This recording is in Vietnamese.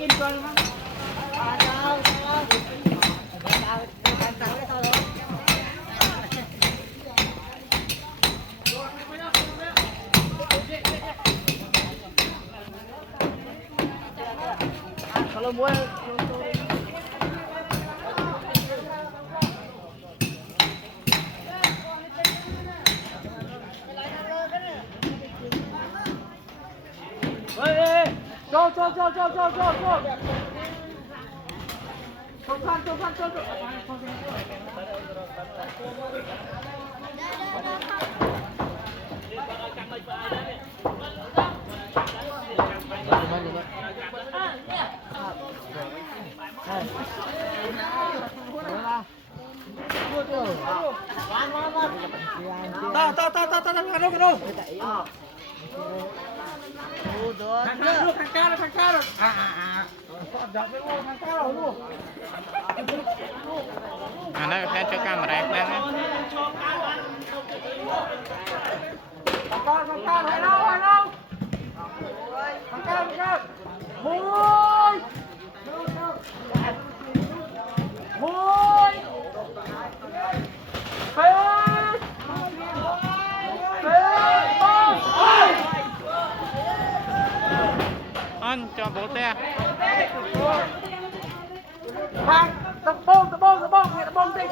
kim con không? Kalau mau cho thằng ca rồi đây lên cho camera lên thằng ca hay đâu thằng ca môi ăn cho bố te thằng tập bông đi